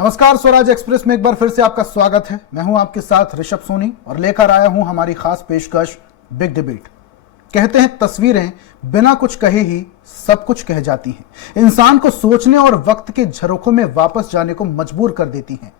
नमस्कार, स्वराज एक्सप्रेस में एक बार फिर से आपका स्वागत है। मैं हूं आपके साथ ऋषभ सोनी और लेकर आया हूं हमारी खास पेशकश बिग डिबेट। कहते हैं तस्वीरें बिना कुछ कहे ही सब कुछ कह जाती हैं, इंसान को सोचने और वक्त के झरोखों में वापस जाने को मजबूर कर देती हैं।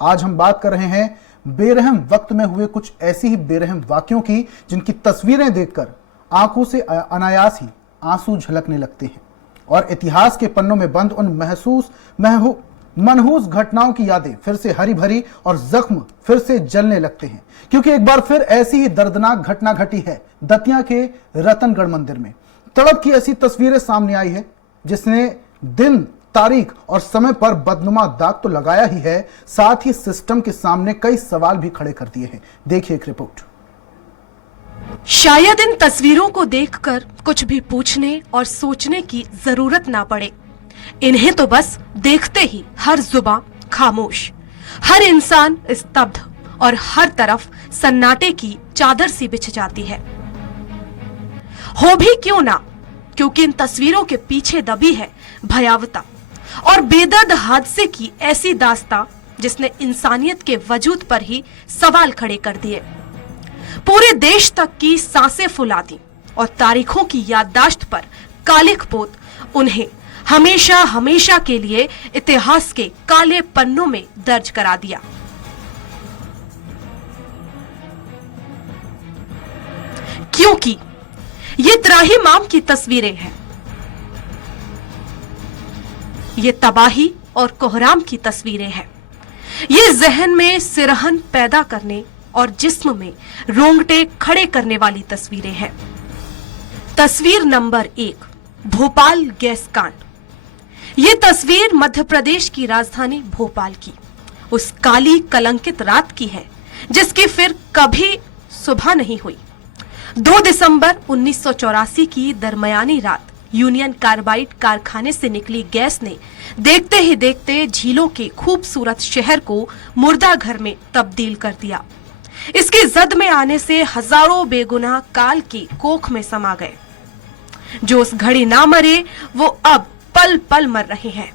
आज हम बात कर रहे हैं बेरहम वक्त में हुए कुछ ऐसी ही बेरहम वाक्यों की जिनकी तस्वीरें देखकर आंखों से अनायास ही आंसू झलकने लगते हैं और इतिहास के पन्नों में बंद उन मनहूस घटनाओं की यादें फिर से हरी भरी और जख्म फिर से जलने लगते हैं, क्योंकि एक बार फिर ऐसी ही दर्दनाक घटना घटी है दतिया के रतनगढ़ मंदिर में। तड़प की ऐसी तस्वीरें सामने आई है जिसने दिन, तारीख और समय पर बदनुमा दाग तो लगाया ही है, साथ ही सिस्टम के सामने कई सवाल भी खड़े कर दिए हैं। देखिए एक रिपोर्ट। शायद इन तस्वीरों को देखकर कुछ भी पूछने और सोचने की जरूरत ना पड़े। इन्हें तो बस देखते ही हर जुबान खामोश, हर इंसान स्तब्ध और हर तरफ सन्नाटे की चादर सी बिछ जाती है। हो भी क्यों ना, क्योंकि इन तस्वीरों के पीछे दबी है भयावता और बेदर्द हादसे की ऐसी दास्तां जिसने इंसानियत के वजूद पर ही सवाल खड़े कर दिए, पूरे देश तक की सांसें फुला दी और तारीखों की याददाश्त पर कालिख पोत उन्हें हमेशा हमेशा के लिए इतिहास के काले पन्नों में दर्ज करा दिया। क्योंकि ये त्राहिमाम की तस्वीरें हैं, ये तबाही और कोहराम की तस्वीरें हैं, ये जहन में सिरहन पैदा करने और जिस्म में रोंगटे खड़े करने वाली तस्वीरें हैं। तस्वीर नंबर 1, भोपाल गैस कांड। ये तस्वीर मध्य प्रदेश की राजधानी भोपाल की उस काली कलंकित रात की है जिसकी फिर कभी सुबह नहीं हुई। 2 दिसंबर 1984 की दरमियानी रात यूनियन कार्बाइड कारखाने से निकली गैस ने देखते ही देखते झीलों के खूबसूरत शहर को मुर्दा घर में तब्दील कर दिया। इसकी जद में आने से हजारों बेगुनाह काल की कोख में समा गए। जो उस घड़ी ना मरे वो अब पल पल मर रहे हैं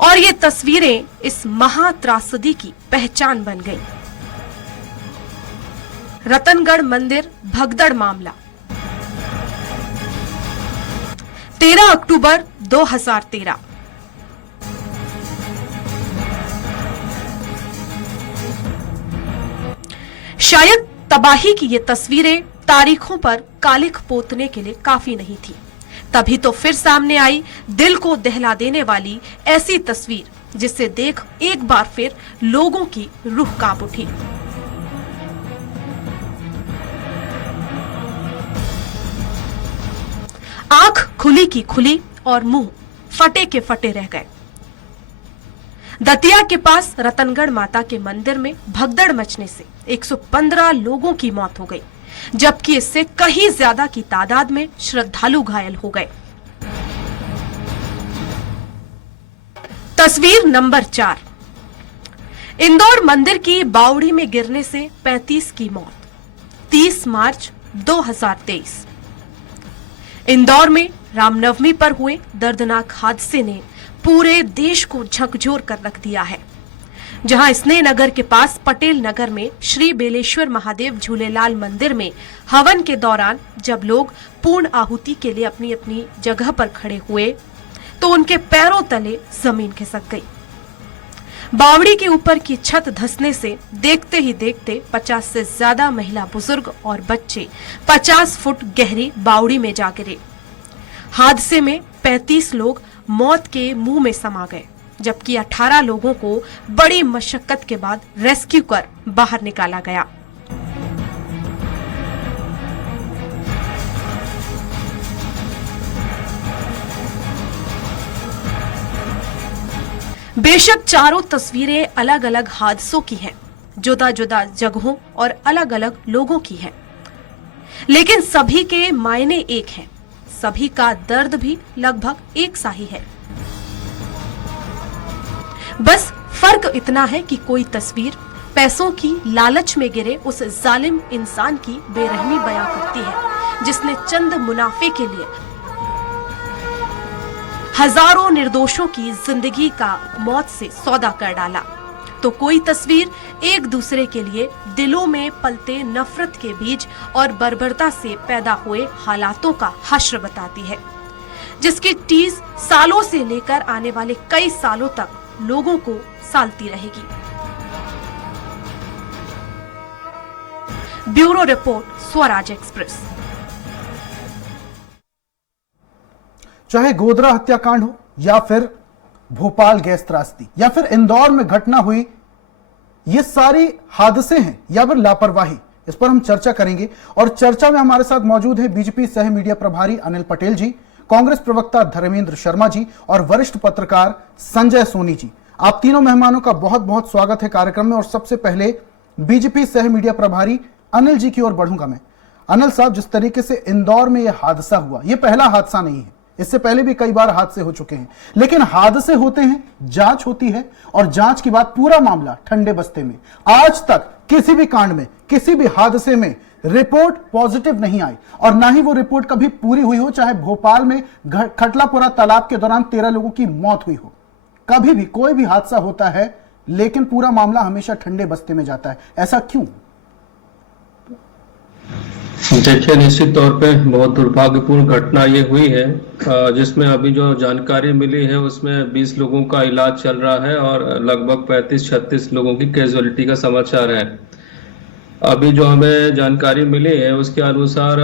और ये तस्वीरें इस महा त्रासदी की पहचान बन गई। रतनगढ़ मंदिर भगदड़ मामला 13 अक्टूबर 2013। शायद तबाही की ये तस्वीरें तारीखों पर कालिख पोतने के लिए काफी नहीं थी, तभी तो फिर सामने आई दिल को दहला देने वाली ऐसी तस्वीर जिसे देख एक बार फिर लोगों की रूह कांप उठी। आंख खुली की खुली और मुंह फटे के फटे रह गए। दतिया के पास रतनगढ़ माता के मंदिर में भगदड़ मचने से 115 लोगों की मौत हो गई, जबकि इससे कहीं ज्यादा की तादाद में श्रद्धालु घायल हो गए। तस्वीर नंबर 4, इंदौर मंदिर की बावड़ी में गिरने से 35 की मौत, 30 मार्च 2023। इंदौर में रामनवमी पर हुए दर्दनाक हादसे ने पूरे देश को झकझोर कर रख दिया है। जहां स्नेहनगर के पास पटेल नगर में श्री बेलेश्वर महादेव झूलेलाल मंदिर में हवन के दौरान जब लोग पूर्ण आहुति के लिए अपनी अपनी जगह पर खड़े हुए तो उनके पैरों तले जमीन खिसक गई। बावड़ी के ऊपर की छत धंसने से देखते ही देखते 50 से ज्यादा महिला, बुजुर्ग और बच्चे 50 फुट गहरी बावड़ी में जा गिरे। हादसे में 35 लोग मौत के मुंह में समा गए, जबकि 18 लोगों को बड़ी मशक्कत के बाद रेस्क्यू कर बाहर निकाला गया। बेशक चारों तस्वीरें अलग अलग हादसों की हैं, जुदा जुदा जगहों और अलग अलग लोगों की हैं, लेकिन सभी के मायने एक हैं, सभी का दर्द भी लगभग एक सा ही है। बस फर्क इतना है कि कोई तस्वीर पैसों की लालच में गिरे उस जालिम इंसान की बेरहमी बयां करती है जिसने चंद मुनाफे के लिए हजारों निर्दोषों की जिंदगी का मौत से सौदा कर डाला, तो कोई तस्वीर एक दूसरे के लिए दिलों में पलते नफरत के बीज और बर्बरता से पैदा हुए हालातों का हश्र बताती है, जिसकी टीज सालों से लेकर आने वाले कई सालों तक लोगों को सालती रहेगी। Bureau report, Swaraj express. चाहे गोधरा हत्याकांड हो या फिर भोपाल गैस त्रासदी या फिर इंदौर में घटना हुई, ये सारी हादसे हैं या फिर लापरवाही, इस पर हम चर्चा करेंगे। और चर्चा में हमारे साथ मौजूद है बीजेपी सह मीडिया प्रभारी अनिल पटेल जी, कांग्रेस प्रवक्ता धर्मेंद्र शर्मा जी और वरिष्ठ पत्रकार संजय सोनी जी। आप तीनों मेहमानों का बहुत बहुत स्वागत है कार्यक्रम में। और सबसे पहले बीजेपी सह मीडिया प्रभारी अनिल जी की ओर बढ़ूंगा मैं। अनिल साहब, जिस तरीके से इंदौर में यह हादसा हुआ, यह पहला हादसा नहीं है, इससे पहले भी कई बार हादसे हो चुके हैं, लेकिन हादसे होते हैं, जांच होती है और जांच के बाद पूरा मामला ठंडे बस्ते में। आज तक किसी भी कांड में, किसी भी हादसे में रिपोर्ट पॉजिटिव नहीं आई और ना ही वो रिपोर्ट कभी पूरी हुई हो। चाहे भोपाल में खटलापुरा तालाब के दौरान 13 लोगों की मौत हुई हो, कभी भी कोई भी हादसा होता है लेकिन पूरा मामला हमेशा ठंडे बस्ते में जाता है। ऐसा क्यों? देखिए, निश्चित तौर पे बहुत दुर्भाग्यपूर्ण घटना ये हुई है, जिसमें अभी जो जानकारी मिली है उसमें 20 लोगों का इलाज चल रहा है और लगभग 35-36 लोगों की कैजुअलिटी का समाचार है। अभी जो हमें जानकारी मिली है उसके अनुसार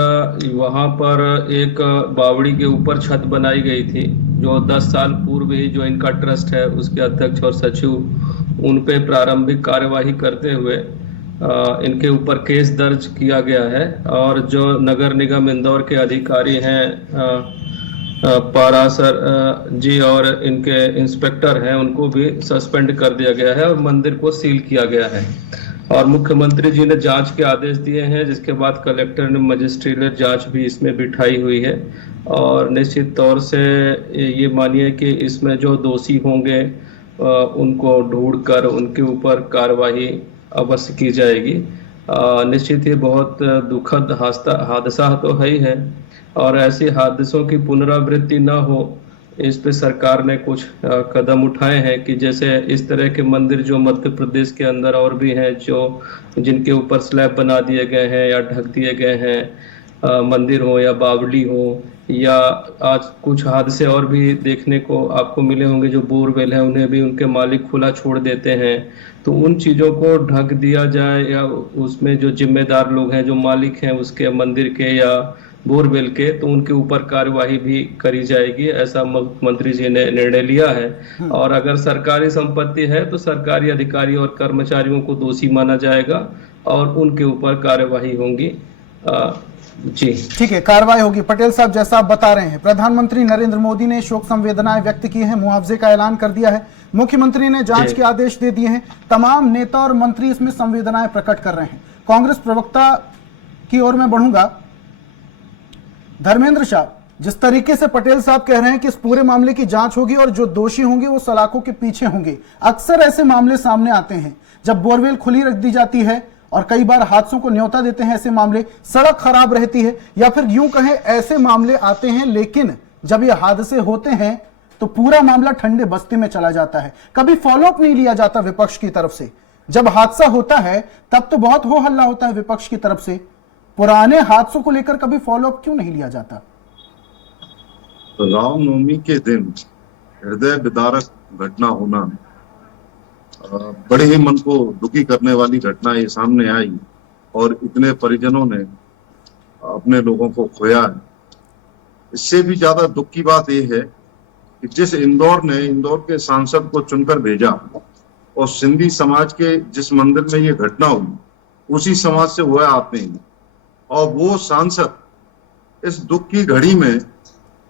वहां पर एक बावड़ी के ऊपर छत बनाई गई थी, जो 10 साल पूर्व ही जो इनका ट्रस्ट है उसके अध्यक्ष और सचिव उन पे प्रारंभिक कार्यवाही करते हुए इनके ऊपर केस दर्ज किया गया है। और जो नगर निगम इंदौर के अधिकारी हैं पारासर जी और इनके इंस्पेक्टर हैं, उनको भी सस्पेंड कर दिया गया है और मंदिर को सील किया गया है। और मुख्यमंत्री जी ने जांच के आदेश दिए हैं, जिसके बाद कलेक्टर ने मजिस्ट्रेट जांच भी इसमें बिठाई हुई है। और निश्चित तौर से ये मानिए कि इसमें जो दोषी होंगे उनको ढूंढकर उनके ऊपर कार्रवाई अवश्य की जाएगी। निश्चित ही बहुत दुखद हादसा तो है ही है और ऐसे हादसों की पुनरावृत्ति न हो, इस पे सरकार ने कुछ कदम उठाए हैं कि जैसे इस तरह के मंदिर जो मध्य प्रदेश के अंदर और भी हैं, जो जिनके ऊपर स्लैब बना दिए गए हैं या ढक दिए गए हैं, मंदिर हो या बावड़ी हो, या आज कुछ हादसे और भी देखने को आपको मिले होंगे, जो बोरवेल है उन्हें भी उनके मालिक खुला छोड़ देते हैं। तो उन चीज़ों को ढक दिया जाए या उसमें जो जिम्मेदार लोग हैं, जो मालिक हैं उसके मंदिर के या बोरवेल के, तो उनके ऊपर कार्यवाही भी करी जाएगी, ऐसा मुख्यमंत्री जी ने निर्णय लिया है। और अगर सरकारी संपत्ति है तो सरकारी अधिकारी और कर्मचारियों को दोषी माना जाएगा और उनके ऊपर कार्यवाही होगी। जी ठीक है, कार्रवाई होगी। पटेल साहब, जैसा आप बता रहे हैं, प्रधानमंत्री नरेंद्र मोदी ने शोक संवेदनाएं व्यक्त की हैं, मुआवजे का ऐलान कर दिया है, मुख्यमंत्री ने जांच के आदेश दे दिए हैं, तमाम नेता और मंत्री इसमें संवेदनाएं प्रकट कर रहे हैं। कांग्रेस प्रवक्ता की ओर मैं बढ़ूंगा। धर्मेंद्र साहब, जिस तरीके से पटेल साहब कह रहे हैं कि इस पूरे मामले की जांच होगी और जो दोषी होंगे वो सलाखों के पीछे होंगे, अक्सर ऐसे मामले सामने आते हैं जब बोरवेल खुली रख दी जाती है और कई बार हादसों को न्योता देते हैं। ऐसे मामले, सड़क खराब रहती है या फिर यूं कहें ऐसे मामले आते हैं, लेकिन जब ये हादसे होते हैं तो पूरा मामला ठंडे बस्ते में चला जाता है, कभी फॉलोअप नहीं लिया जाता विपक्ष की तरफ से। जब हादसा होता है तब तो बहुत हो हल्ला होता है विपक्ष की तरफ से, पुराने हादसों को लेकर कभी फॉलोअप क्यों नहीं लिया जाता? रामनवमी के दिन हृदय विदारक घटना होना बड़े ही मन को दुखी करने वाली घटना ये सामने आई और इतने परिजनों ने अपने लोगों को खोया है। इससे भी ज्यादा दुख की बात यह है कि जिस इंदौर के सांसद को चुनकर भेजा और सिंधी समाज के जिस मंदिर में ये घटना हुई उसी समाज से हुआ आते हैं, और वो सांसद इस दुख की घड़ी में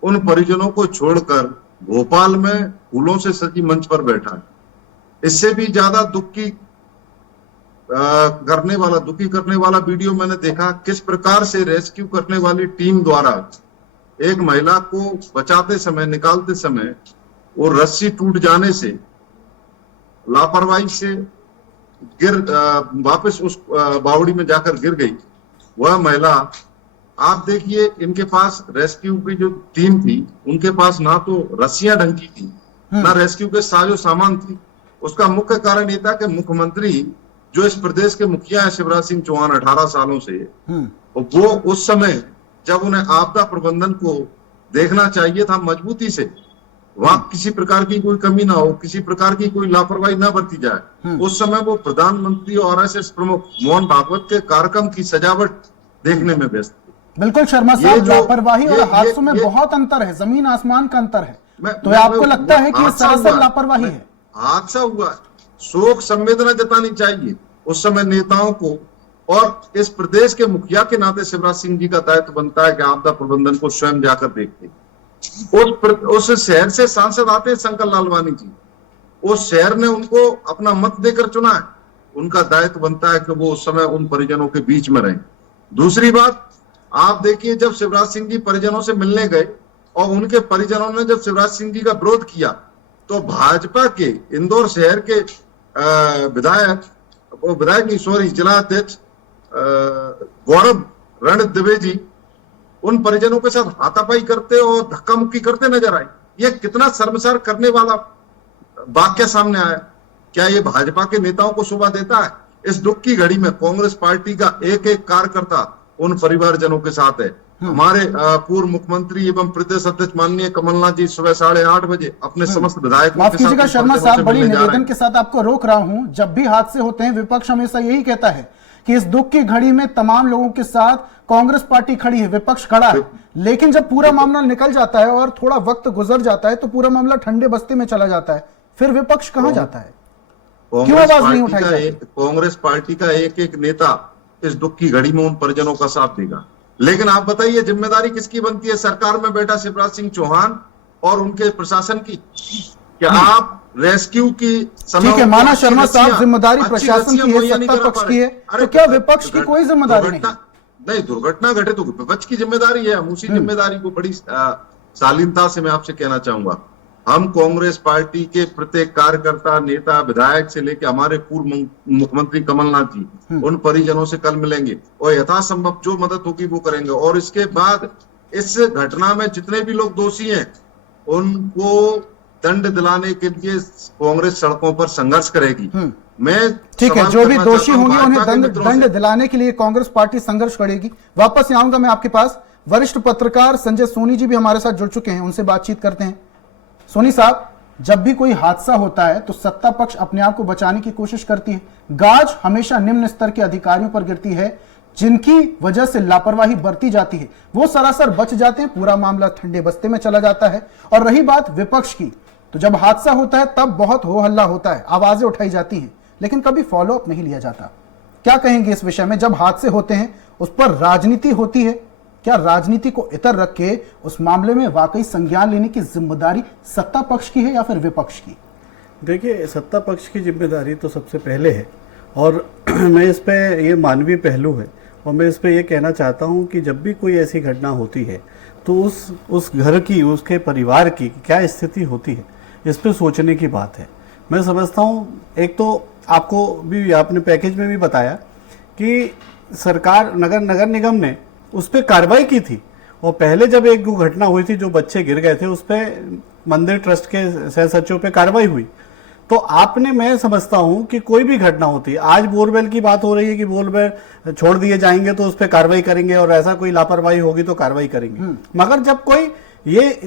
उन परिजनों को छोड़कर भोपाल में फूलों से सजी मंच पर बैठा है। इससे भी ज्यादा दुखी करने वाला वीडियो मैंने देखा, किस प्रकार से रेस्क्यू करने वाली टीम द्वारा एक महिला को बचाते समय, निकालते समय वो रस्सी टूट जाने से लापरवाही से वापस उस बावड़ी में जाकर गिर गई। वह महिला आप देखिए इनके पास रेस्क्यू की जो टीम थी, उनके पास ना तो रस्सियां ढंग की थी, ना रेस्क्यू के साजो सामान थी। उसका मुख्य कारण ये था कि मुख्यमंत्री जो इस प्रदेश के मुखिया है शिवराज सिंह चौहान 18 सालों से, वो उस समय जब उन्हें आपदा प्रबंधन को देखना चाहिए था मजबूती से, वहां किसी प्रकार की कोई कमी ना हो, किसी प्रकार की कोई लापरवाही ना बरती जाए, उस समय वो प्रधानमंत्री और आरएसएस प्रमुख मोहन भागवत के कार्यक्रम की सजावट देखने में व्यस्त थे। बिल्कुल शर्मा साहब, लापरवाही और हादसों में बहुत अंतर है, जमीन आसमान का अंतर है। तो आपको लगता है कि ये सरासर लापरवाही है? हादसा हुआ, शोक संवेदना जतानी चाहिए उस समय नेताओं को, और इस प्रदेश के मुखिया के नाते शिवराज सिंह जी का दायित्व बनता है कि आपदा प्रबंधन को स्वयं जाकर देखते। उस शहर से सांसद आते हैं शंकर लालवानी जी, उस शहर ने उनको अपना मत देकर चुना है, उनका दायित्व बनता है कि वो उस समय उन परिजनों के बीच में रहें। दूसरी बात, आप देखिए जब शिवराज सिंह जी परिजनों से मिलने गए और उनके परिजनों ने जब शिवराज सिंह जी का विरोध किया, तो भाजपा के इंदौर शहर के जिला अध्यक्ष गौरव रणदिवे जी उन परिजनों के साथ हाथापाई करते और धक्का मुक्की करते नजर आए। ये कितना शर्मसार करने वाला वाक्य सामने आया। क्या ये भाजपा के नेताओं को शोभा देता है? इस दुख की घड़ी में कांग्रेस पार्टी का एक एक कार्यकर्ता उन परिवारजनों के साथ है। हमारे पूर्व मुख्यमंत्री एवं प्रदेश अध्यक्ष माननीय कमलनाथ जी सुबह 8:30 बजे अपने समस्त विधायकों माफ कीजिएगा शर्मा साहब, बड़ी निवेदन के साथ आपको रोक रहा हूं। जब भी हादसे होते हैं विपक्ष हमेशा यही कहता है कि इस दुख की घड़ी में तमाम लोगों के साथ कांग्रेस पार्टी खड़ी है, विपक्ष खड़ा है। लेकिन जब पूरा मामला निकल जाता है और थोड़ा वक्त गुजर जाता है तो पूरा मामला ठंडे बस्ते में चला जाता है, फिर विपक्ष कहां जाता है? क्यों आवाज नहीं उठाई जाती? कांग्रेस पार्टी का एक एक नेता इस दुख की घड़ी में उन परिजनों का साथ देगा। लेकिन आप बताइए जिम्मेदारी किसकी बनती है? सरकार में बैठा शिवराज सिंह चौहान और उनके प्रशासन की। क्या आप रेस्क्यू की ठीक है, माना शर्मा साहब जिम्मेदारी प्रशासन की है, सत्ता पक्ष की है, तो क्या विपक्ष की कोई जिम्मेदारी नहीं? दुर्घटना घटे तो विपक्ष की जिम्मेदारी है। हम उसी जिम्मेदारी को बड़ी शालीनता से मैं आपसे कहना चाहूंगा। हम कांग्रेस पार्टी के प्रत्येक कार्यकर्ता, नेता, विधायक से लेकर हमारे पूर्व मुख्यमंत्री कमलनाथ जी उन परिजनों से कल मिलेंगे और यथासंभव जो मदद होगी वो करेंगे। और इसके बाद इस घटना में जितने भी लोग दोषी हैं उनको दंड दिलाने के लिए कांग्रेस सड़कों पर संघर्ष करेगी। मैं ठीक है, जो भी दोषी होंगे उन्हें दंड दिलाने के लिए कांग्रेस पार्टी संघर्ष करेगी। वापस आऊंगा मैं आपके पास। वरिष्ठ पत्रकार संजय सोनी जी भी हमारे साथ जुड़ चुके हैं, उनसे बातचीत करते हैं। सोनी साहब, जब भी कोई हादसा होता है तो सत्ता पक्ष अपने आप को बचाने की कोशिश करती है। गाज हमेशा निम्न स्तर के अधिकारियों पर गिरती है, जिनकी वजह से लापरवाही बरती जाती है। वो सरासर बच जाते हैं, पूरा मामला ठंडे बस्ते में चला जाता है। और रही बात विपक्ष की, तो जब हादसा होता है तब बहुत हो हल्ला होता है, आवाजें उठाई जाती हैं, लेकिन कभी फॉलो अप नहीं लिया जाता। क्या कहेंगे इस विषय में? जब हादसे होते हैं उस पर राजनीति होती है, क्या राजनीति को इतर रख के उस मामले में वाकई संज्ञान लेने की जिम्मेदारी सत्ता पक्ष की है या फिर विपक्ष की? देखिए, सत्ता पक्ष की जिम्मेदारी तो सबसे पहले है, और मैं इस पे ये मानवीय पहलू है, और मैं इस पे ये कहना चाहता हूँ कि जब भी कोई ऐसी घटना होती है तो उस घर की, उसके परिवार की क्या स्थिति होती है, इस पे सोचने की बात है। मैं समझता हूँ, एक तो आपको भी आपने पैकेज में भी बताया कि सरकार नगर निगम ने उस पर कार्रवाई की थी, और पहले जब एक घटना हुई थी जो बच्चे गिर गए थे, उस पर मंदिर ट्रस्ट के सह सचिव पे कार्रवाई हुई। तो आपने, मैं समझता हूं कि कोई भी घटना होती है, आज बोरवेल की बात हो रही है कि बोरवेल छोड़ दिए जाएंगे तो उस पर कार्रवाई करेंगे, और ऐसा कोई लापरवाही होगी तो कार्रवाई करेंगे। मगर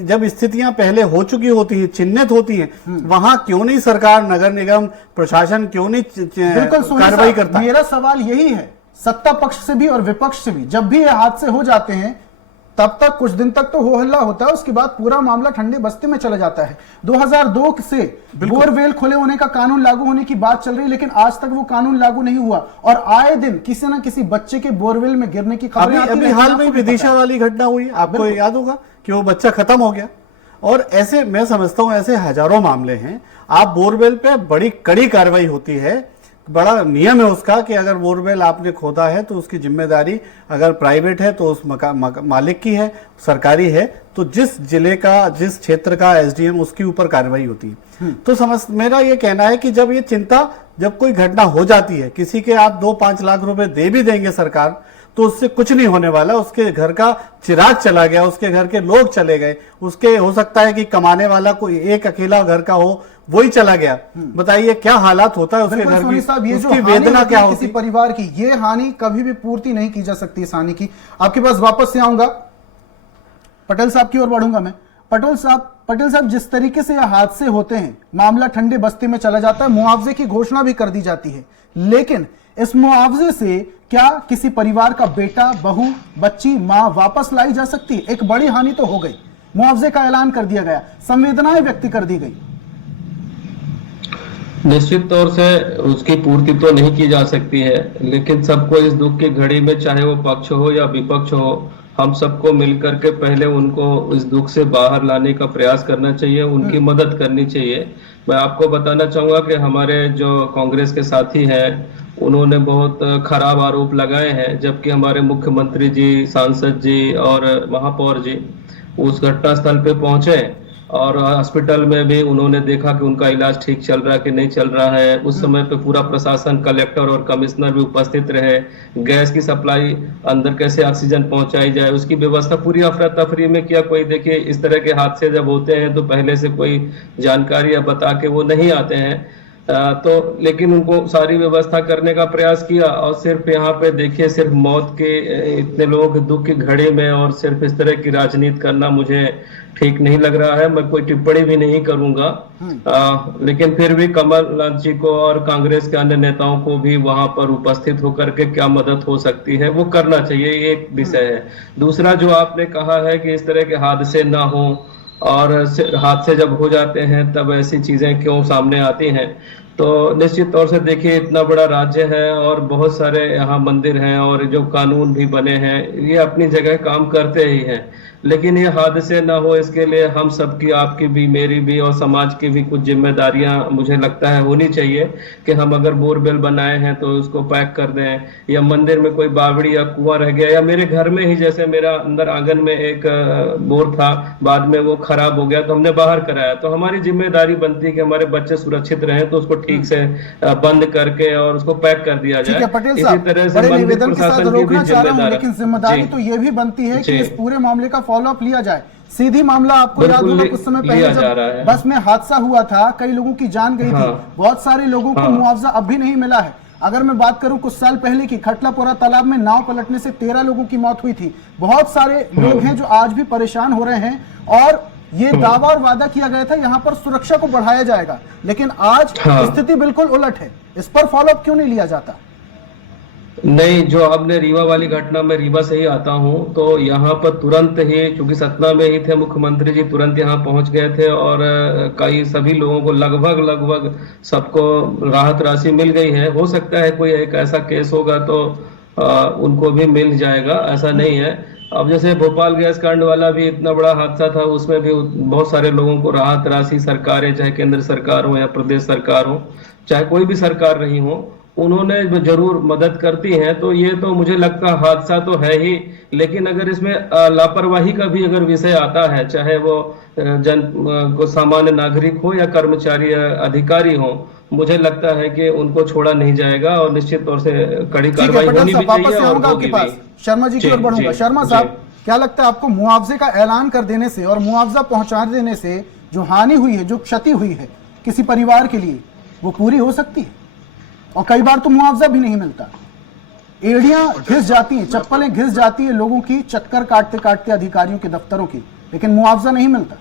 जब स्थितियां पहले हो चुकी होती है, चिन्हित होती हैं, वहां क्यों नहीं सरकार, नगर निगम, प्रशासन क्यों नहीं कार्रवाई करता? मेरा सवाल यही है, सत्ता पक्ष से भी और विपक्ष से भी। जब भी ये हादसे हो जाते हैं तब तक कुछ दिन तक तो हो हल्ला होता है, उसके बाद पूरा मामला ठंडे बस्ते में चला जाता है। 2002 से बोरवेल खुले होने का कानून लागू होने की बात चल रही है, लेकिन आज तक वो कानून लागू नहीं हुआ, और आए दिन किसी न किसी बच्चे के बोरवेल में गिरने की खबरें आती हैं। अभी हाल में विदिशा वाली घटना हुई, आपको याद होगा कि वो बच्चा खत्म हो गया। और ऐसे मैं समझता हूं ऐसे हजारों मामले हैं। आप बोरवेल पे बड़ी कड़ी कार्रवाई होती है, बड़ा नियम है उसका कि अगर बोरवेल आपने खोदा है तो उसकी जिम्मेदारी, अगर प्राइवेट है तो उस मालिक की है, सरकारी है तो जिस जिले का, जिस क्षेत्र का एसडीएम, उसके ऊपर कार्रवाई होती है। तो मेरा ये कहना है कि जब ये चिंता, जब कोई घटना हो जाती है, किसी के आप 2-5 लाख रुपए दे भी देंगे सरकार, तो उससे कुछ नहीं होने वाला। उसके घर का चिराग चला गया, उसके घर के लोग चले गए, उसके हो सकता है कि कमाने वाला कोई एक अकेला घर का हो, वही चला गया। बताइए क्या हालात होता है उसके बिल्कुल घर सोनी की, साहब, ये जो उसकी हानि वेदना होती क्या है होती किसी परिवार की, ये हानि कभी भी पूर्ति नहीं की जा सकती इस हानि की। आपके पास वापस से आऊंगा, पटेल साहब की ओर बढ़ूंगा मैं। पटेल साहब, जिस तरीके से यह हादसे होते हैं, मामला ठंडे बस्ती में चला जाता है, मुआवजे की घोषणा भी कर दी जाती है, लेकिन इस मुआवजे से क्या किसी परिवार का बेटा, बहू, बच्ची, मां वापस लाई जा सकती है? एक बड़ी हानि तो हो गई, मुआवजे का ऐलान कर दिया गया, संवेदनाएं व्यक्त कर दी गई। निश्चित तौर से उसकी पूर्ति तो नहीं की जा सकती है, लेकिन सबको इस दुख की घड़ी में, चाहे वो पक्ष हो या विपक्ष हो, हम सबको मिलकर के पहले उनको इस दुख से बाहर लाने का प्रयास करना चाहिए, उनकी मदद करनी चाहिए। मैं आपको बताना चाहूंगा कि हमारे जो कांग्रेस के साथी हैं, उन्होंने बहुत खराब आरोप लगाए हैं, जबकि हमारे मुख्यमंत्री जी, सांसद जी और महापौर जी उस घटना स्थल पे पहुंचे और हॉस्पिटल में भी उन्होंने देखा कि उनका इलाज ठीक चल रहा है कि नहीं चल रहा है। उस समय पे पूरा प्रशासन, कलेक्टर और कमिश्नर भी उपस्थित रहे। गैस की सप्लाई अंदर कैसे ऑक्सीजन पहुंचाई जाए, उसकी व्यवस्था पूरी अफरा तफरी में किया। कोई देखिए, इस तरह के हादसे जब होते हैं तो पहले से कोई जानकारी या बता के वो नहीं आते हैं, तो लेकिन उनको सारी व्यवस्था करने का प्रयास किया। और सिर्फ यहाँ पे देखिए, सिर्फ मौत के इतने लोगों के दुख की घड़ी में और सिर्फ इस तरह की राजनीति करना मुझे ठीक नहीं लग रहा है। मैं कोई टिप्पणी भी नहीं करूंगा, लेकिन फिर भी कमलनाथ जी को और कांग्रेस के अन्य नेताओं को भी वहां पर उपस्थित होकर के क्या मदद हो सकती है वो करना चाहिए, ये एक विषय है। दूसरा, जो आपने कहा है कि इस तरह के हादसे ना हो, और हादसे जब हो जाते हैं तब ऐसी चीजें क्यों सामने आती हैं, तो निश्चित तौर से देखिए, इतना बड़ा राज्य है और बहुत सारे यहाँ मंदिर हैं और जो कानून भी बने हैं, ये अपनी जगह काम करते ही हैं, लेकिन ये हादसे ना हो इसके लिए हम सबकी, आपकी भी, मेरी भी और समाज की भी कुछ जिम्मेदारियां मुझे लगता है होनी चाहिए कि हम अगर बोरवेल बनाए हैं तो उसको पैक कर दें, या मंदिर में कोई बावड़ी या कुआं रह गया, या मेरे घर में ही जैसे मेरा अंदर आंगन में एक बोर था, बाद में वो खराब हो गया तो हमने बाहर कराया, तो हमारी जिम्मेदारी बनती है कि हमारे बच्चे सुरक्षित रहें, तो उसको ठीक से बंद करके और उसको पैक कर दिया जाए। पटेल साहब, बड़े निवेदन के साथ रोकना चाह रहा हूं, लेकिन जिम्मेदारी तो ये भी बनती है कि इस पूरे मामले का फॉलोअप लिया जाए। सीधी मामला आपको याद होगा, कुछ समय पहले जब बस में हादसा हुआ था, कई लोगों की जान गई थी, बहुत सारे लोगों को मुआवजा अब भी नहीं मिला है। अगर मैं बात करूं कुछ साल पहले की, खटलापुरा तालाब में नाव पलटने से 13 लोगों की मौत हुई थी। बहुत सारे लोग हैं जो आज भी परेशान हो रहे हैं, और ये दावा और वादा किया गया था यहाँ पर सुरक्षा को बढ़ाया जाएगा, लेकिन आज स्थिति बिल्कुल उलट है। इस पर फॉलोअप क्यों नहीं लिया जाता? नहीं, जो आपने रीवा वाली घटना, में रीवा से ही आता हूं, तो यहाँ पर तुरंत ही, क्योंकि सतना में ही थे मुख्यमंत्री जी, तुरंत यहाँ पहुंच गए थे और कई सभी लोगों को लगभग सबको राहत राशि मिल गई है। हो सकता है कोई एक ऐसा केस होगा तो उनको भी मिल जाएगा, ऐसा नहीं है। अब जैसे भोपाल गैस कांड वाला भी इतना बड़ा हादसा था, उसमें भी बहुत सारे लोगों को राहत राशि सरकारें, चाहे केंद्र सरकार हो या प्रदेश सरकार हो, चाहे कोई भी सरकार रही हो, उन्होंने जरूर मदद करती हैं। तो ये तो मुझे लगता है हादसा तो है ही, लेकिन अगर इसमें लापरवाही का भी अगर विषय आता है, चाहे वो जन को सामान्य नागरिक हो या कर्मचारी या अधिकारी हो, मुझे लगता है कि उनको छोड़ा नहीं जाएगा और निश्चित तौर से कड़ी कार्रवाई होनी भी चाहिए। और आपके पास शर्मा जी की ओर बढ़ूंगा। शर्मा साहब, क्या लगता है आपको, मुआवजे का ऐलान कर देने से और मुआवजा पहुंचा देने से जो हानि हुई है, जो क्षति हुई है किसी परिवार के लिए, वो पूरी हो सकती है? और कई बार तो मुआवजा भी नहीं मिलता, एड़ियां घिस जाती हैं, चप्पलें घिस जाती है लोगों की, चक्कर काटते काटते अधिकारियों के दफ्तरों की, लेकिन मुआवजा नहीं मिलता।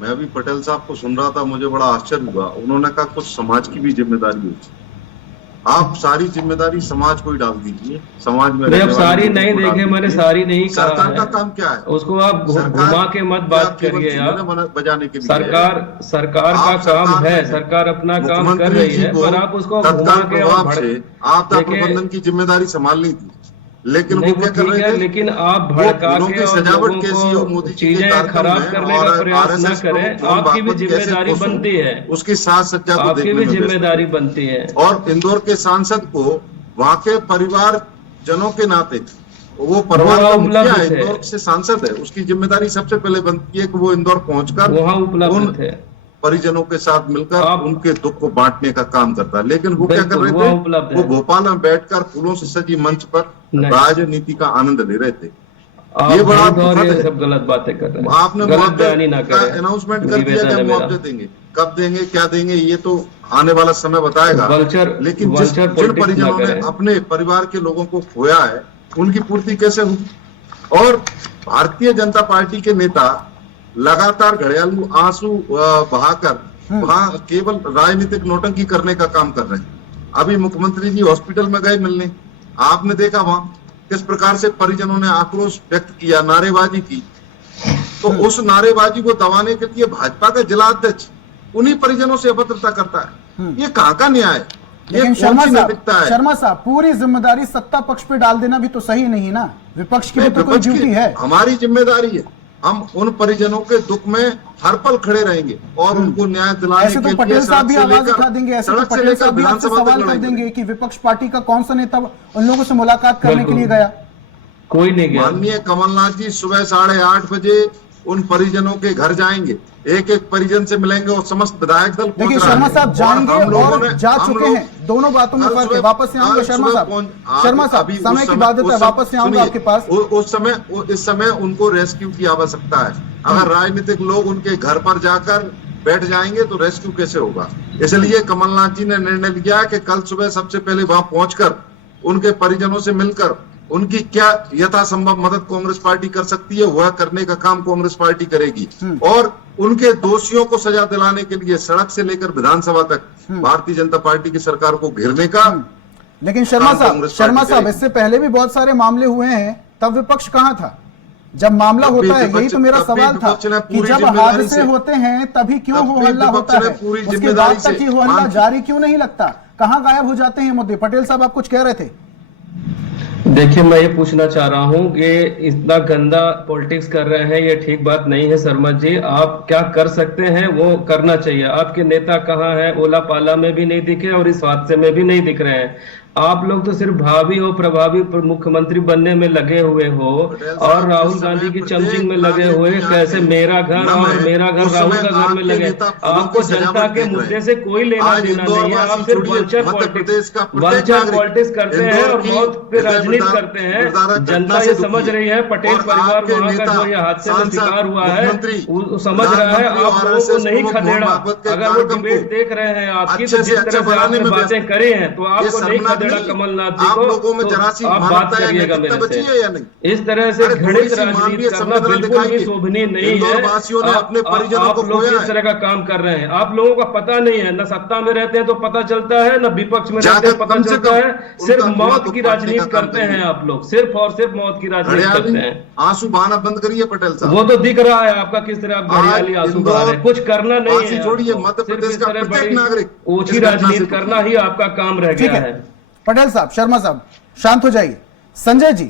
मैं अभी पटेल साहब को सुन रहा था, मुझे बड़ा आश्चर्य हुआ। उन्होंने कहा कुछ समाज की भी जिम्मेदारी होती है। आप सारी जिम्मेदारी समाज को ही डाल दीजिए, समाज में अब सारी नहीं देखे, मैंने सारी नहीं कहा। सरकार का काम क्या है? उसको आप घुमा के मत बात करिए यार। बजाने के लिए सरकार का काम है, सरकार अपना काम कर रही है, पर आप उसको घुमा के आपदा प्रबंधन की जिम्मेदारी संभालनी थी, लेकिन वो क्या कर रहे थे? लेकिन आप भड़का के सजावट कैसी हो, मोदी जी चीजें खराब करने का प्रयास न करें। आपकी भी जिम्मेदारी बनती है, उसकी साथ सज्जा को आपकी भी जिम्मेदारी बनती है। और इंदौर के सांसद को वहां के परिवार जनों के नाते, वो परिवार का मुखिया है, इंदौर से सांसद है, उसकी जिम्मेदारी सबसे पहले बनती है कि वो इंदौर पहुंचकर वहां उपलब्ध है, परिजनों के साथ मिलकर उनके दुख को बांटने का काम करता है। लेकिन वो क्या कर रहे थे? वो भोपाल में बैठकर फूलों से सजी मंच पर नहीं। राजनीति का आनंद ले रहे थे। आप ये बड़ा झूठ और दुखद ये है। सब गलत बातें कर रहे हैं। आपने गलत मुआवजे बयानी ना का करें। अनाउंसमेंट कर दिया निवेदन कि है मेरा। मुआवजे देंगे, कब देंगे क्या देंगे ये तो आने वाला समय बताएगा। वल्चर लेकिन वल्चर जिन पॉलिटिक्स ना परिजनों ने करें। अपने परिवार के लोगों को खोया है उनकी पूर्ति कैसे होगी? और भारतीय जनता पार्टी के नेता लगातार घड़ियालू आंसू बहाकर वहां केवल राजनीतिक नौटंकी करने का काम कर रहे हैं। अभी मुख्यमंत्री जी हॉस्पिटल में गए मिलने, आपने देखा वहां किस प्रकार से परिजनों ने आक्रोश व्यक्त किया, नारेबाजी की। तो उस नारेबाजी को दबाने के लिए भाजपा का जिला अध्यक्ष उन्हीं परिजनों से अभद्रता करता है। ये कहाँ का न्याय है? ये लेकिन कौन सी नैतिकता है? शर्मा साहब, पूरी जिम्मेदारी सत्ता पक्ष पे डाल देना भी तो सही नहीं ना। विपक्ष की भी तो कोई विपक्ष की ड्यूटी है। हमारी जिम्मेदारी है, हम उन परिजनों के दुख में हर पल खड़े रहेंगे और उनको न्याय दिलाने ऐसे के तो लिए पटेल साहब भी सड़क से आवाज लेकर- उठा देंगे, ऐसे तो सड़क से पटेल लेकर साहब भी आपसे विधानसभा सवाल तक कर लड़ाई देंगे कि विपक्ष पार्टी का कौन सा नेता उन लोगों से मुलाकात करने के बिल्कुल। लिए गया। कोई नहीं गया। माननीय कमलनाथ जी सुबह 8:30 बजे उन परिजनों के घर जाएंगे, एक एक परिजन से मिलेंगे और समस्त विधायक दल पहुंच देखिए रहा शर्मा है। साहब और जाएंगे हम लोगों और ने- जा हम चुके लोग- हैं, दोनों बातों में कल फर्क है। सुबह- वापस से आऊंगा कल शर्मा सुबह साहब, आज शर्मा साहब अभी उस समय की समय- बात है, उस वापस से आऊंगा सुनिए, आपके पास। इस समय उनको रेस्क्यू की आवश्यकता है। अगर राजनीतिक लोग उनके घर पर जाकर बैठ जाएंगे तो रेस्क्यू कैसे होगा? इसलिए कमलनाथ जी ने निर्णय लिया कि कल सुबह सबसे पहले वहां पहुंचकर उनके परिजनों से मिलकर उनकी क्या यथासंभव मदद कांग्रेस पार्टी कर सकती है वह करने का काम कांग्रेस पार्टी करेगी। और उनके दोषियों को सजा दिलाने के लिए सड़क से लेकर विधानसभा तक भारतीय जनता पार्टी की सरकार को घेरने का लेकिन शर्मा काम साहब, कांग्रेस पार्टी करेगी। इससे पहले भी बहुत सारे मामले हुए हैं, तब विपक्ष कहाँ था जब मामला तब भी होता है? यही तो मेरा तब भी सवाल था विपक्ष ने कि पूरी जब जिम्मेदारी हादसे से- होते हैं तभी क्यों तब हो भी हल्ला विपक्ष होता ने है, पूरी उसके जिम्मेदारी बाद तक से ही हो हल्ला मान- जारी क्यों नहीं लगता? कहाँ गायब हो जाते हैं मुद्दे? पटेल साहब आप कुछ कह रहे थे। देखिए, मैं ये पूछना चाह रहा हूँ कि इतना गंदा पॉलिटिक्स कर रहे हैं, ये ठीक बात नहीं है। शर्मा जी, आप क्या कर सकते हैं वो करना चाहिए। आपके नेता कहाँ हैं? ओला पाला में भी नहीं दिखे और इस हादसे में भी नहीं दिख रहे हैं। आप लोग तो सिर्फ भावी और प्रभावी मुख्यमंत्री बनने में लगे हुए हो और राहुल गांधी की चमचिंग में लगे हुए, कैसे मेरा घर और मेरा घर राहुल का घर में लगे। आपको जनता के मुद्दे से कोई लेना देना नहीं है। आप सिर्फ वल्चर पॉलिटिक्स करते हैं और मौत पे राजनीति करते हैं। जनता ये समझ रही है, पटेल परिवार वहां का जो ये हादसे का शिकार हुआ है वो समझ रहा है। आप लोगों को नहीं खदेड़ा। अगर वो डिबेट देख रहे हैं आपकी, तो जिस तरह से आपने बातें करी हैं तो आपको नहीं खदेड़ा कमलनाथ जी आप को, लोगों में जरा सी तो आप बात मानवता या करिएगा नैतिकता मेरे बची है या नहीं? से। इस तरह से अरे घृणित थोड़ी सी राजनीति मानवीय करना संवेदना बिल्कुल भी दिखाइए। शोभनीय नहीं है। इंदौरवासियों ने अपने परिजनों आप को लोग खोया किस है। तरह का काम कर रहे हैं आप लोगों का पता नहीं है। न सत्ता में रहते हैं तो पता चलता है, न विपक्ष में रहते हैं पता कम से चलता कम है। सिर्फ उनका मौत दुख की बांटने राजनीति का काम करते हैं करिए। आप लोग, सिर्फ और सिर्फ मौत की राजनीति करते हरियाली हैं। आंसू बहाना बंद करिए पटेल साहब। वो तो दिख रहा है आपका किस तरह आप घड़ियाली आंसू बहा रहे हैं। कुछ करना नहीं बासी है छोड़िए, आपको। मध्य सिर्फ प्रदेश इस का तरह प्रत्येक बड़ी नागरिक ओछी इस घटना से राजनीति दुखी करना ही आपका काम रह ठीक गया है है। पटेल साहब, शर्मा साहब शांत हो जाइए। संजय जी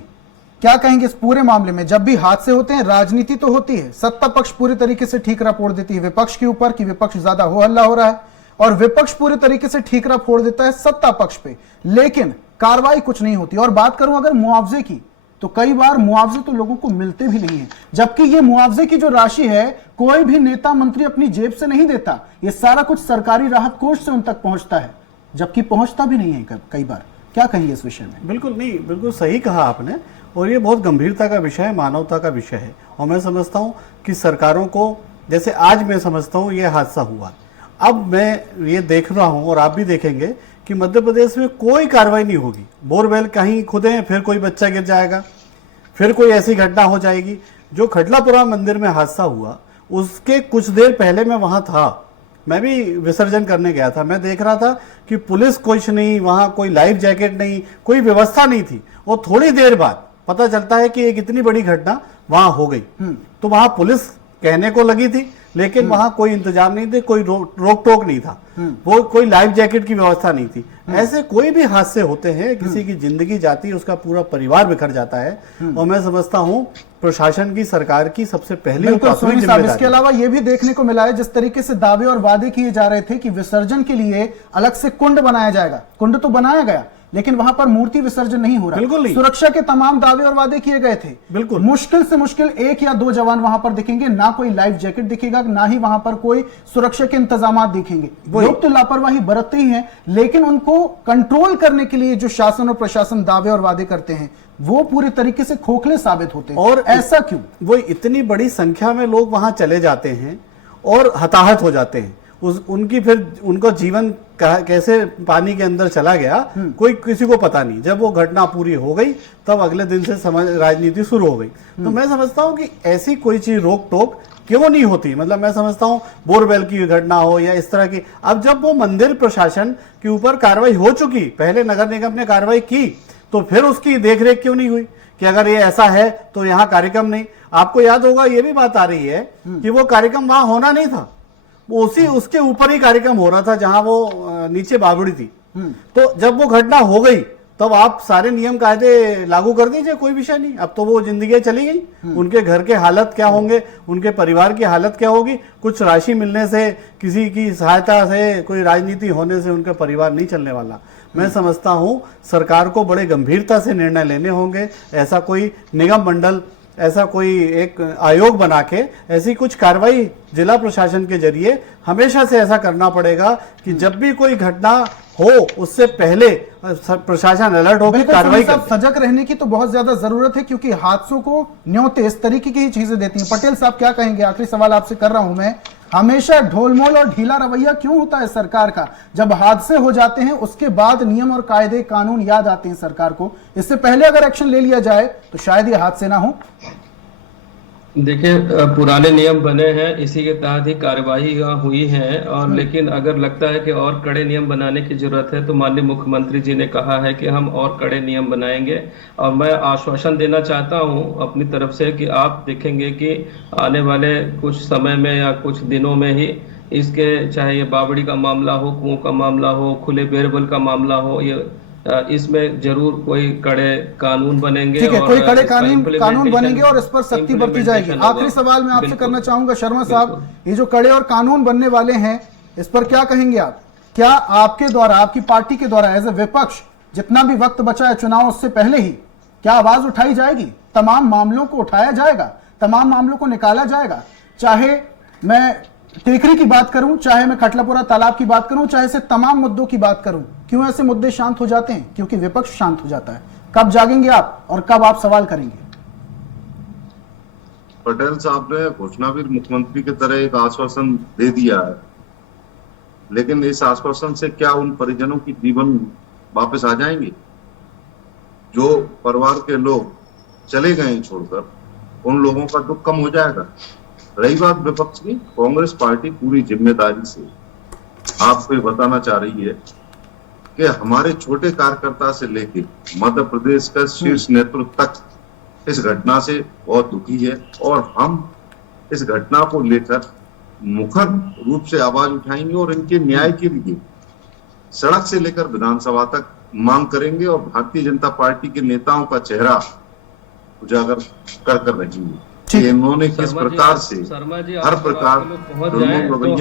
क्या कहेंगे इस पूरे मामले में? जब भी हादसे होते हैं राजनीति तो होती है, सत्ता पक्ष पूरी तरीके से ठीकरा फोड़ देती है विपक्ष के ऊपर कि विपक्ष ज्यादा हो हल्ला हो रहा है, और विपक्ष पूरी तरीके से ठीकरा फोड़ देता है सत्ता पक्ष पे, लेकिन कार्रवाई कुछ नहीं होती। और बात करूं अगर मुआवजे की, तो कई बार मुआवजे तो लोगों को मिलते भी नहीं है, जबकि ये मुआवजे की जो राशि है कोई भी नेता मंत्री अपनी जेब से नहीं देता, ये सारा कुछ सरकारी राहत कोष से उन तक पहुंचता है, जबकि पहुंचता भी नहीं है कई बार। क्या कहेंगे इस विषय में? बिल्कुल नहीं, बिल्कुल सही कहा आपने, और ये बहुत गंभीरता का विषय है, मानवता का विषय है। और मैं समझता हूँ कि सरकारों को, जैसे आज मैं समझता हूँ ये हादसा हुआ, अब मैं ये देख रहा हूँ और आप भी देखेंगे कि मध्य प्रदेश में कोई कार्रवाई नहीं होगी। बोरवेल कहीं खुदे फिर कोई बच्चा गिर जाएगा, फिर कोई ऐसी घटना हो जाएगी। जो खटलापुरा मंदिर में हादसा हुआ उसके कुछ देर पहले मैं वहाँ था, मैं भी विसर्जन करने गया था। मैं देख रहा था कि पुलिस कुछ नहीं, वहाँ कोई लाइफ जैकेट नहीं, कोई व्यवस्था नहीं थी। और थोड़ी देर बाद पता चलता है कि एक इतनी बड़ी घटना वहां हो गई। तो वहां पुलिस कहने को लगी थी, लेकिन वहां कोई इंतजाम नहीं थे, कोई रोक टोक नहीं था, वो कोई लाइफ जैकेट की व्यवस्था नहीं थी। ऐसे कोई भी हादसे होते हैं, किसी की जिंदगी जाती है, उसका पूरा परिवार बिखर जाता है। और मैं समझता हूं प्रशासन की, सरकार की सबसे पहली और प्राथमिक जिम्मेदारी। इसके अलावा यह भी देखने को मिला है जिस तरीके से दावे और वादे किए जा रहे थे कि विसर्जन के लिए अलग से कुंड बनाया जाएगा, कुंड तो बनाया गया, लेकिन वहां पर मूर्ति विसर्जन नहीं हो रहा। बिल्कुल नहीं। सुरक्षा के तमाम दावे और वादे किए गए थे। बिल्कुल। मुश्किल से मुश्किल 1 या 2 जवान वहां पर दिखेंगे, ना कोई लाइफ जैकेट दिखेगा, ना ही वहां पर कोई सुरक्षा के इंतजाम दिखेंगे। लोग तो लापरवाही बरतते ही हैं, लेकिन उनको कंट्रोल करने के लिए जो शासन और प्रशासन दावे और वादे करते हैं वो पूरी तरीके से खोखले साबित होते हैं। और ऐसा क्यों? वो इतनी बड़ी संख्या में लोग वहां चले जाते हैं और हताहत हो जाते हैं। उनकी फिर उनका जीवन कैसे पानी के अंदर चला गया कोई किसी को पता नहीं। जब वो घटना पूरी हो गई तब अगले दिन से राजनीति शुरू हो गई। तो मैं समझता हूं कि ऐसी कोई चीज रोक टोक क्यों नहीं होती। मतलब मैं समझता हूं बोरवेल की घटना हो या इस तरह की, अब जब वो मंदिर प्रशासन के ऊपर कार्रवाई हो चुकी, पहले नगर निगम ने कार्रवाई की, तो फिर उसकी देखरेख क्यों नहीं हुई कि अगर ये ऐसा है तो यहाँ कार्यक्रम नहीं। आपको याद होगा ये भी बात आ रही है कि वो कार्यक्रम वहां होना नहीं था, वो उसके ऊपर ही कार्यक्रम हो रहा था जहां वो नीचे बावड़ी थी। तो जब वो घटना हो गई तब आप सारे नियम कायदे लागू कर दीजिए, कोई विषय नहीं। अब तो वो जिंदगी चली गई, उनके घर के हालत क्या होंगे, उनके परिवार की हालत क्या होगी। कुछ राशि मिलने से, किसी की सहायता से, कोई राजनीति होने से उनका परिवार नहीं चलने वाला। मैं समझता हूं सरकार को बड़े गंभीरता से निर्णय लेने होंगे। ऐसा कोई निगम मंडल, ऐसा कोई एक आयोग बना के ऐसी कुछ कार्रवाई जिला प्रशासन के जरिए हमेशा से ऐसा करना पड़ेगा कि जब भी कोई घटना हो उससे पहले प्रशासन अलर्ट हो, कार्रवाई करे। सजग रहने की तो बहुत ज्यादा जरूरत है, क्योंकि हादसों को न्योते इस तरीके की ही चीजें देती हैं। पटेल साहब क्या कहेंगे? आखिरी सवाल आपसे कर रहा हूं मैं, हमेशा ढोलमोल और ढीला रवैया क्यों होता है सरकार का? जब हादसे हो जाते हैं उसके बाद नियम और कायदे कानून याद आते हैं सरकार को। इससे पहले अगर एक्शन ले लिया जाए तो शायद ये हादसे ना हो। देखिए, पुराने नियम बने हैं, इसी के तहत ही कार्यवाही हुई है। और लेकिन अगर लगता है कि और कड़े नियम बनाने की जरूरत है तो माननीय मुख्यमंत्री जी ने कहा है कि हम और कड़े नियम बनाएंगे। और मैं आश्वासन देना चाहता हूं अपनी तरफ से कि आप देखेंगे कि आने वाले कुछ समय में या कुछ दिनों में ही इसके, चाहे ये बावड़ी का मामला हो, कुओं का मामला हो, खुले बेरबल का मामला हो, ये इसमें जरूर कोई कड़े कानून बनेंगे। ठीक है, कोई कड़े कानून बनेंगे और इस पर सख्ती बरती जाएगी। आखिरी सवाल मैं आपसे करना चाहूंगा शर्मा साहब, ये जो कड़े और कानून बनने वाले हैं इस पर क्या कहेंगे आप? क्या आपके द्वारा, आपकी पार्टी के द्वारा एज ए विपक्ष जितना भी वक्त बचा है चुनाव उससे पहले ही, क्या आवाज उठाई जाएगी? तमाम मामलों को उठाया जाएगा, तमाम मामलों को निकाला जाएगा? चाहे मैं टेकरी की बात करूं, चाहे मैं खटलापुरा तालाब की बात करूं, चाहे से तमाम मुद्दों की बात करूं, क्यों ऐसे मुद्दे शांत हो जाते हैं? क्योंकि विपक्ष शांत हो जाता है। कब जागेंगे आप और कब आप सवाल करेंगे? पटेल साहब ने घोषणावीर मुख्यमंत्री की तरह एक आश्वासन दे दिया है, लेकिन इस आश्वासन से क्या उन परिजनों की जीवन वापस आ जाएंगे? जो परिवार के लोग चले गए छोड़कर, उन लोगों का दुख कम हो जाएगा। रही बात विपक्ष की, कांग्रेस पार्टी पूरी जिम्मेदारी से आपको बताना चाह रही है कि हमारे छोटे कार्यकर्ता से लेके मध्य प्रदेश का शीर्ष नेतृत्व तक इस घटना से बहुत दुखी है और हम इस घटना को लेकर मुखर रूप से आवाज उठाएंगे और इनके न्याय के लिए सड़क से लेकर विधानसभा तक मांग करेंगे और भारतीय जनता पार्टी के नेताओं का चेहरा उजागर कर रहेंगे कि इन्होंने किस प्रकार से हर प्रकार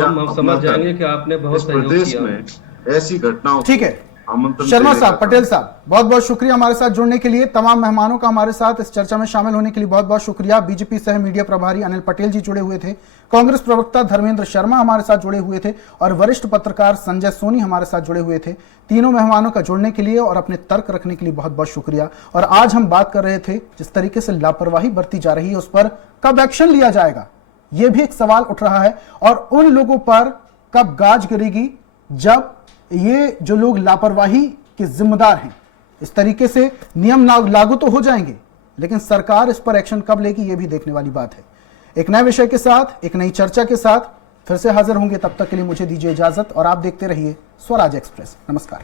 हम समझ जाएंगे कि आपने बहुत प्रदेश में ऐसी घटनाओं। ठीक है शर्मा साहब, पटेल साहब, बहुत बहुत शुक्रिया हमारे साथ जुड़ने के लिए। तमाम मेहमानों का हमारे साथ इस चर्चा में शामिल होने के लिए बहुत बहुत शुक्रिया। बीजेपी सह मीडिया प्रभारी अनिल पटेल जी जुड़े हुए थे, कांग्रेस प्रवक्ता धर्मेंद्र शर्मा हमारे साथ जुड़े हुए थे और वरिष्ठ पत्रकार संजय सोनी हमारे साथ जुड़े हुए थे। तीनों मेहमानों का जुड़ने के लिए और अपने तर्क रखने के लिए बहुत बहुत शुक्रिया। और आज हम बात कर रहे थे जिस तरीके से लापरवाही बरती जा रही है उस पर कब एक्शन लिया जाएगा, यह भी एक सवाल उठ रहा है। और उन लोगों पर कब गाज गिरेगी जब ये जो लोग लापरवाही के जिम्मेदार हैं, इस तरीके से नियम लागू तो हो जाएंगे लेकिन सरकार इस पर एक्शन कब लेगी ये भी देखने वाली बात है। एक नए विषय के साथ, एक नई चर्चा के साथ फिर से हाजिर होंगे। तब तक के लिए मुझे दीजिए इजाजत और आप देखते रहिए स्वराज एक्सप्रेस। नमस्कार।